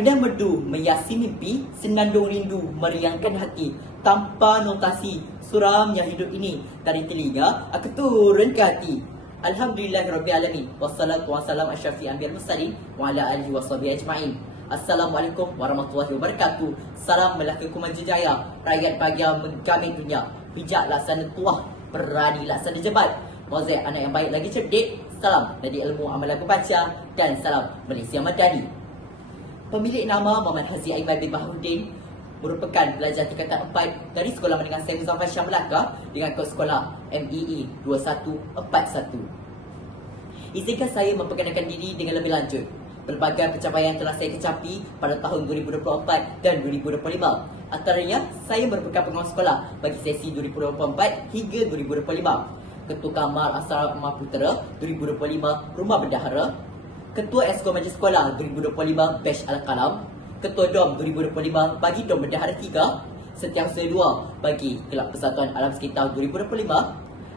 Ludah merdu menghiasi mimpi, senandung rindu meriangkan hati. Tanpa notasi, suramnya hidup ini. Dari telinga, aku turun ke hati. Alhamdulillahirrabbilalamin. Wassalatu wassalam asyafi anbiya mursalin wa ala alihi washabihi ajma'in. Assalamualaikum warahmatullahi wabarakatuh. Salam Melaka Kumanju Jaya. Rakyat bahagia menggamit dunia. Bijak laksana tuah, berani laksana jebat. Mozaik anak yang baik lagi cerdik. Salam dari ilmu amalan baca. Dan salam Malaysia Madani. Pemilik nama Muhammad Hazi Aiman bin Baharudin merupakan pelajar tingkatan 4 dari Sekolah Menengah Seri Muzaffar Shah Melaka dengan kod sekolah MEE 2141. Izinkan saya memperkenalkan diri dengan lebih lanjut. Pelbagai pencapaian telah saya kecapi pada tahun 2024 dan 2025. Antaranya, saya merupakan pengurusi sekolah bagi sesi 2024 hingga 2025. Ketua Kamar Asrama Putera 2025 Rumah Bendahara, Ketua Exco Majlis Sekolah 2025 Bash Al-Qalam, Ketua DOM 2025 bagi DOM Bendahara 3, Setiausaha 2 bagi Kelab Persatuan Alam Sekitar 2025,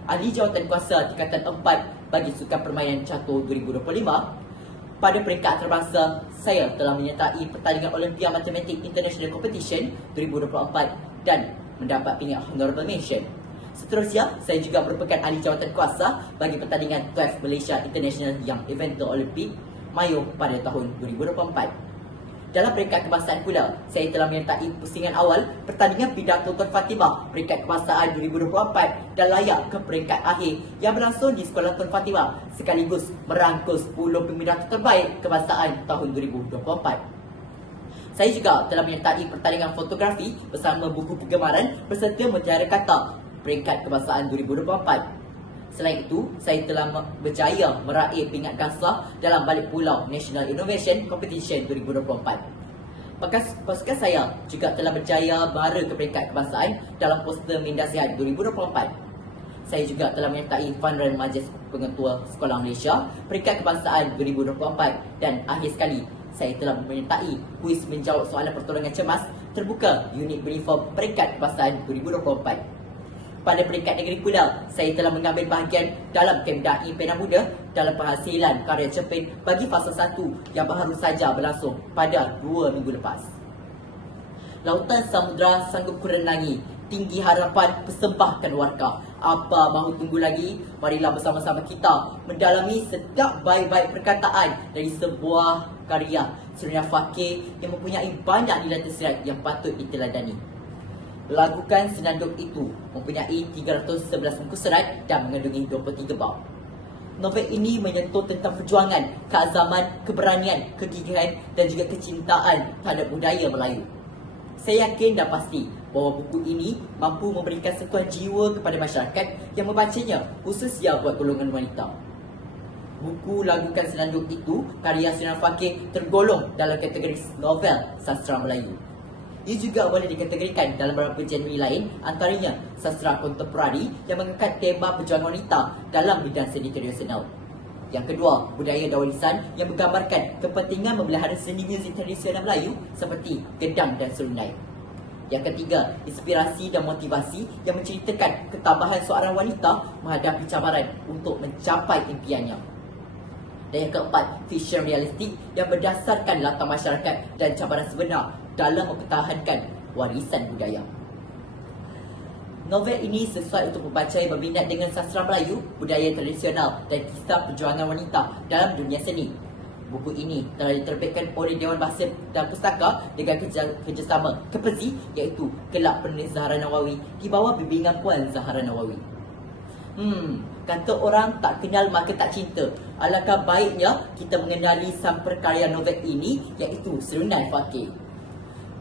Ahli Jawatan Kuasa Tingkatan 4 bagi Sukan Permainan Catur 2025. Pada peringkat antarabangsa, saya telah menyertai pertandingan Olimpiade Matematik International Competition 2024 dan mendapat pingat Honorable Mention. Seterusnya, saya juga merupakan ahli jawatan kuasa bagi pertandingan 12 Malaysia International Young Eventer Olympic Mayo pada tahun 2024. Dalam peringkat kebangsaan pula, saya telah menyertai pusingan awal pertandingan Pidato Tun Fatimah peringkat kebangsaan 2024 dan layak ke peringkat akhir yang berlangsung di Sekolah Tun Fatimah sekaligus merangkul 10 peminat terbaik kebangsaan tahun 2024. Saya juga telah menyertai pertandingan fotografi bersama buku kegemaran berserta mutiara kata peringkat kebangsaan 2024. Selain itu, saya telah berjaya meraih pingat gansah dalam balik pulau National Innovation Competition 2024. Pasukan saya juga telah berjaya bara ke peringkat kebangsaan dalam poster Minda Sihat 2024. Saya juga telah menyertai Fun Run Majlis Pengetua Sekolah Malaysia peringkat kebangsaan 2024 dan akhir sekali, saya telah menyertai kuis menjawab soalan pertolongan cemas terbuka unit uniform peringkat kebangsaan 2024. Pada peringkat negeri pula, saya telah mengambil bahagian dalam kem Dai Pena Muda dalam penghasilan karya cerpen bagi fasa 1 yang baru saja berlangsung pada 2 minggu lepas. Lautan samudra sanggup kurenangi, tinggi harapan persembahkan warga. Apa mahu tunggu lagi? Marilah bersama-sama kita mendalami setiap baik-baik perkataan dari sebuah karya Surya Fakir yang mempunyai banyak nilai tersirat yang patut diteladani. Lagukan Senandung Itu mempunyai 311 muka surat dan mengandungi 23 bab. Novel ini menyentuh tentang perjuangan, keazaman, keberanian, kegigihan dan juga kecintaan terhadap budaya Melayu. Saya yakin dan pasti bahawa buku ini mampu memberikan sentuhan jiwa kepada masyarakat yang membacanya, khususnya buat golongan wanita. Buku Lagukan Senandung Itu karya Surya Fakir tergolong dalam kategori novel sastra Melayu. Ia juga boleh dikategorikan dalam beberapa genre lain, antaranya sastra kontemporari yang mengangkat tema perjuangan wanita dalam bidang seni tradisional. Yang kedua, budaya dan warisan yang menggambarkan kepentingan memelihara seni muzik tradisional Melayu seperti gendang dan serunai. Yang ketiga, inspirasi dan motivasi yang menceritakan ketabahan seorang wanita menghadapi cabaran untuk mencapai impiannya. Dan yang keempat, fiksyen realistik yang berdasarkan latar masyarakat dan cabaran sebenar dalam mempertahankan warisan budaya. Novel ini sesuai untuk pembaca yang berminat dengan sastra Melayu, budaya tradisional dan kisah perjuangan wanita dalam dunia seni. Buku ini telah diterbitkan oleh Dewan Bahasa dan Pustaka dengan kerjasama Kepezi iaitu Kelab Penulis Zahra Nawawi di bawah bimbingan Puan Zahra Nawawi. Kata orang tak kenal maka tak cinta. Alangkah baiknya kita mengenali sang perkarya novel ini iaitu Serunai Fakir.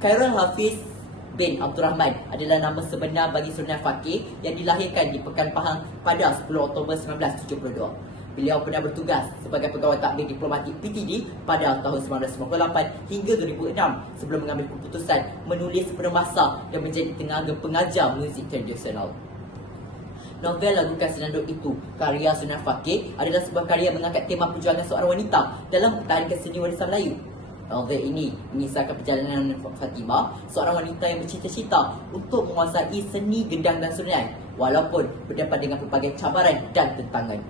Khairul Hafiz bin Abdul Rahman adalah nama sebenar bagi Serunai Fakir yang dilahirkan di Pekan Pahang pada 10 Oktober 1972. Beliau pernah bertugas sebagai pegawai takbir diplomatik PTD pada tahun 1998 hingga 2006 sebelum mengambil keputusan menulis sepenuh masa dan menjadi tenaga pengajar muzik tradisional. Novel Lagukan Senandung Itu karya Surya Fakir adalah sebuah karya mengangkat tema perjuangan seorang wanita dalam mempertahankan seni warisan Melayu. Novel ini mengisahkan perjalanan Fatimah, seorang wanita yang bercita-cita untuk menguasai seni gendang dan serunai walaupun berdepan dengan pelbagai cabaran dan tentangan.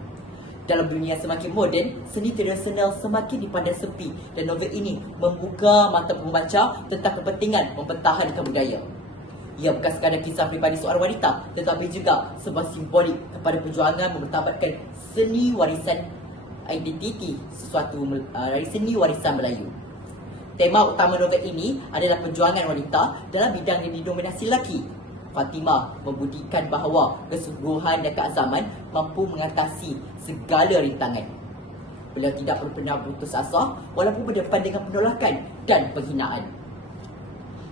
Dalam dunia semakin moden, seni tradisional semakin dipandang sepi dan novel ini membuka mata pembaca tentang kepentingan mempertahankan budaya. Ia bukan sekadar kisah pribadi seorang wanita, tetapi juga sebuah simbolik kepada perjuangan memertabatkan seni warisan identiti seni warisan Melayu. Tema utama novel ini adalah perjuangan wanita dalam bidang yang didominasi lelaki. Fatimah membuktikan bahawa kesungguhan dan keazaman mampu mengatasi segala rintangan. Beliau tidak pernah putus asa walaupun berdepan dengan penolakan dan penghinaan.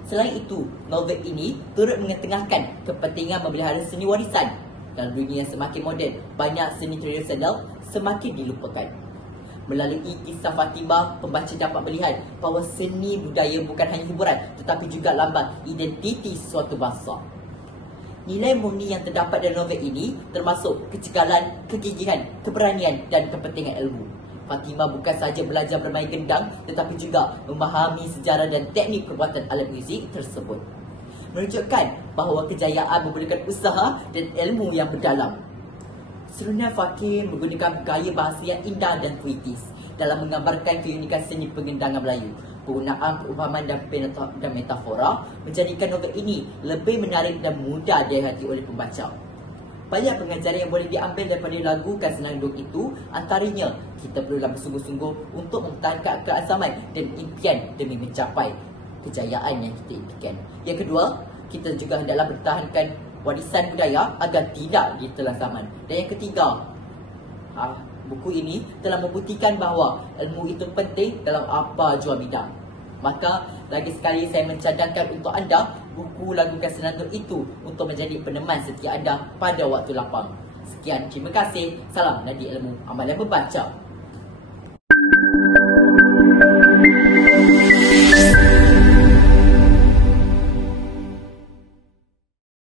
Selain itu, novel ini turut mengetengahkan kepentingan memelihara seni warisan. Dalam dunia yang semakin moden, banyak seni tradisional semakin dilupakan. Melalui kisah Fatimah, pembaca dapat melihat bahawa seni budaya bukan hanya hiburan tetapi juga lambang identiti suatu bangsa. Nilai murni yang terdapat dalam novel ini termasuk kecegalan, kegigihan, keberanian dan kepentingan ilmu. Fatimah bukan sahaja belajar bermain gendang tetapi juga memahami sejarah dan teknik perbuatan alat muzik tersebut. Menunjukkan bahawa kejayaan memerlukan usaha dan ilmu yang mendalam. Surunan Fakir menggunakan gaya bahasa yang indah dan puitis dalam menggambarkan keunikan seni pengendangan Melayu. Penggunaan perumpamaan dan metafora menjadikan novel ini lebih menarik dan mudah dihayati oleh pembaca. Banyak pengajaran yang boleh diambil daripada lagu Kan Senandung itu, antaranya kita perlulah bersungguh-sungguh untuk mempertahankan keazaman dan impian demi mencapai kejayaan yang kita impikan. Yang kedua, kita juga hendaklah pertahankan warisan budaya agar tidak ditelan zaman. Dan yang ketiga, buku ini telah membuktikan bahawa ilmu itu penting dalam apa jua bidang. Maka lagi sekali saya mencadangkan untuk anda buku Lagu Kan Senandung itu untuk menjadi peneman setia anda pada waktu lapang. Sekian, terima kasih. Salam Nadi Ilmu Amalan Membaca.